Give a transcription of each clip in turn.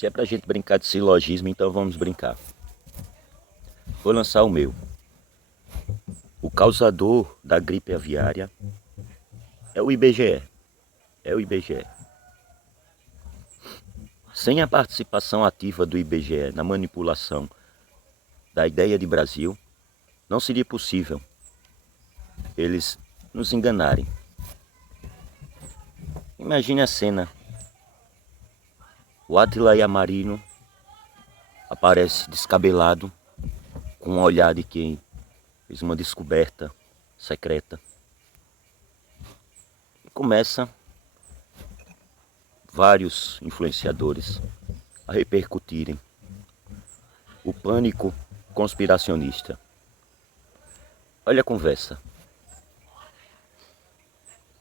Se é pra gente brincar de silogismo, então vamos brincar. Vou lançar o meu. O causador da gripe aviária é o IBGE. É o IBGE. Sem a participação ativa do IBGE na manipulação da ideia de Brasil, não seria possível eles nos enganarem. Imagine a cena. O Átila Yamarino aparece descabelado, com um olhar de quem fez uma descoberta secreta. E começa vários influenciadores a repercutirem o pânico conspiracionista. Olha a conversa.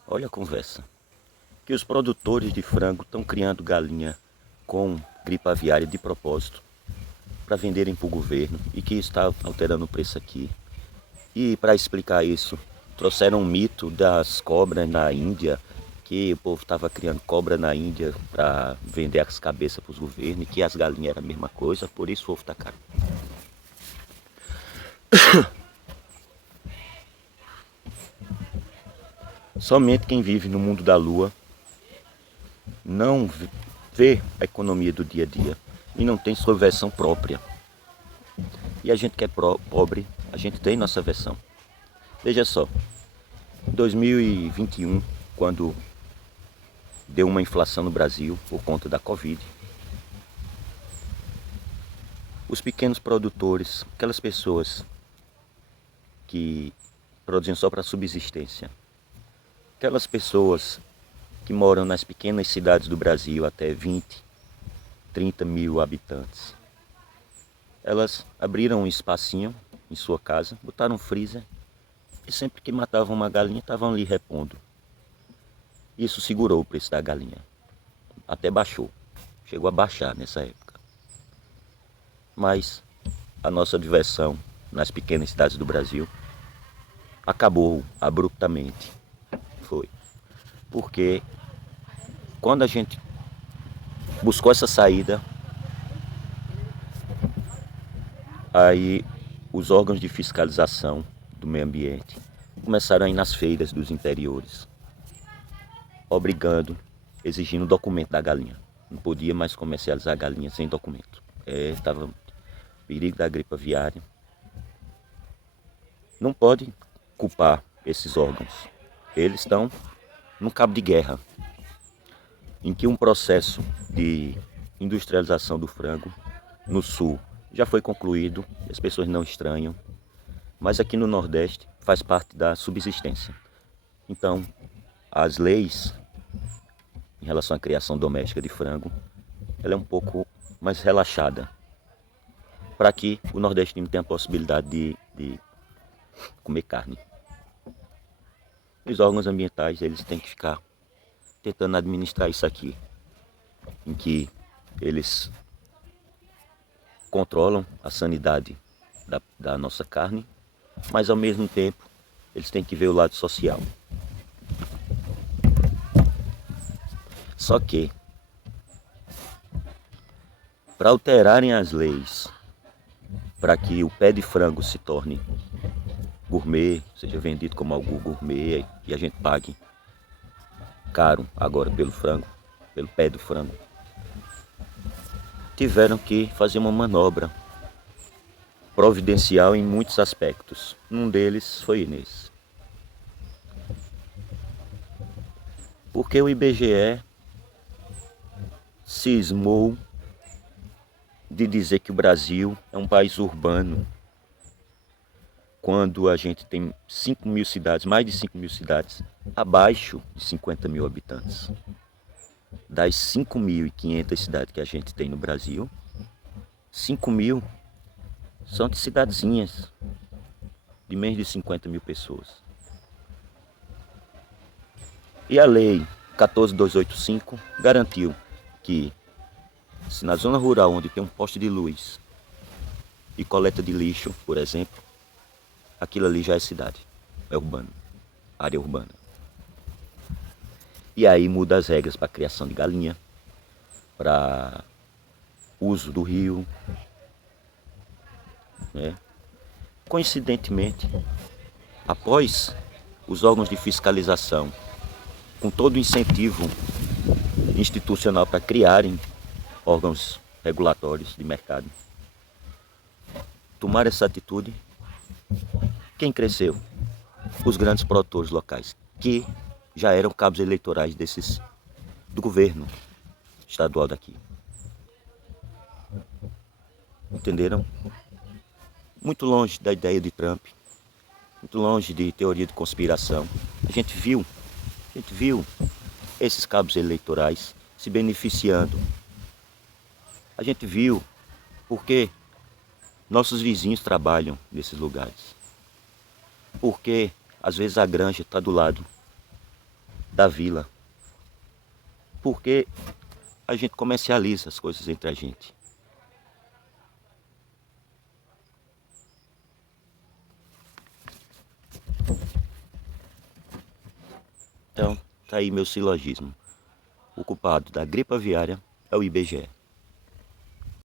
Olha a conversa. Que os produtores de frango estão criando galinha com gripe aviária de propósito para venderem para o governo e que está alterando o preço aqui. E para explicar isso, trouxeram um mito das cobras na Índia, que o povo estava criando cobra na Índia para vender as cabeças para os governos, e que as galinhas eram a mesma coisa, por isso o ovo está caro. Somente quem vive no mundo da lua não vê a economia do dia a dia e não tem sua versão própria. E a gente que é pobre, a gente tem nossa versão. Veja só, em 2021, quando deu uma inflação no Brasil por conta da Covid, os pequenos produtores, aquelas pessoas que produzem só para subsistência, aquelas pessoas que moram nas pequenas cidades do Brasil até 20, 30 mil habitantes, elas abriram um espacinho em sua casa, botaram um freezer e sempre que matavam uma galinha estavam ali repondo. Isso segurou o preço da galinha, até baixou, chegou a baixar nessa época. Mas a nossa diversão nas pequenas cidades do Brasil acabou abruptamente. Foi porque quando a gente buscou essa saída, aí os órgãos de fiscalização do meio ambiente começaram a ir nas feiras dos interiores, obrigando, exigindo o documento da galinha. Não podia mais comercializar a galinha sem documento. Estava perigo da gripe aviária. Não pode culpar esses órgãos. Eles estão num cabo de guerra, em que um processo de industrialização do frango no sul já foi concluído, as pessoas não estranham, mas aqui no Nordeste faz parte da subsistência. Então, as leis em relação à criação doméstica de frango, ela é um pouco mais relaxada, para que o nordestino tenha a possibilidade de comer carne. Os órgãos ambientais, eles têm que ficar tentando administrar isso aqui, em que eles controlam a sanidade da nossa carne, mas ao mesmo tempo eles têm que ver o lado social. Só que, para alterarem as leis, para que o pé de frango se torne gourmet, seja vendido como algo gourmet e a gente pague caro agora pelo frango, pelo pé do frango, tiveram que fazer uma manobra providencial em muitos aspectos. Um deles foi nesse. Porque o IBGE cismou de dizer que o Brasil é um país urbano, quando a gente tem 5 mil cidades, mais de 5 mil cidades, abaixo de 50 mil habitantes. Das 5.500 cidades que a gente tem no Brasil, 5 mil são de cidadezinhas de menos de 50 mil pessoas. E a lei 14.285 garantiu que, se na zona rural onde tem um poste de luz e coleta de lixo, por exemplo, aquilo ali já é cidade, é urbano, área urbana. E aí muda as regras para a criação de galinha, para uso do rio, né? Coincidentemente, após os órgãos de fiscalização, com todo o incentivo institucional para criarem órgãos regulatórios de mercado, tomar essa atitude, quem cresceu? Os grandes produtores locais, que já eram cabos eleitorais do governo estadual daqui. Entenderam? Muito longe da ideia de Trump, muito longe de teoria de conspiração. A gente viu esses cabos eleitorais se beneficiando. A gente viu porque nossos vizinhos trabalham nesses lugares. Porque às vezes a granja está do lado da vila. Porque a gente comercializa as coisas entre a gente. Então, tá aí meu silogismo. O culpado da gripe aviária é o IBGE.